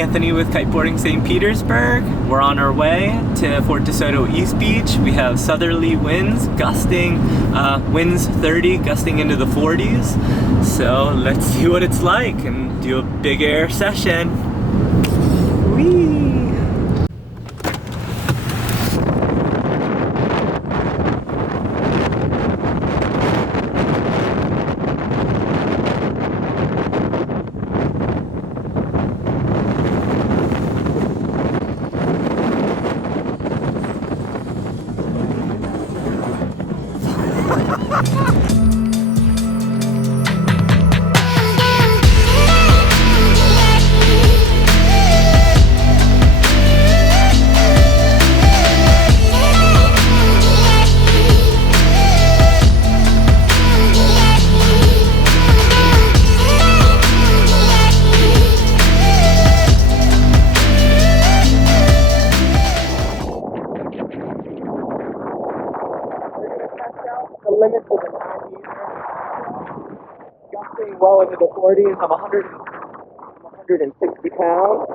Anthony with Kiteboarding St. Petersburg. We're on our way to Fort Desoto East Beach. We have southerly winds, gusting, winds 30, gusting into the 40s. So let's see what it's like and do a big air session. Whee! The limits of the 90s, gusting well into the 40s. I'm 160 pounds.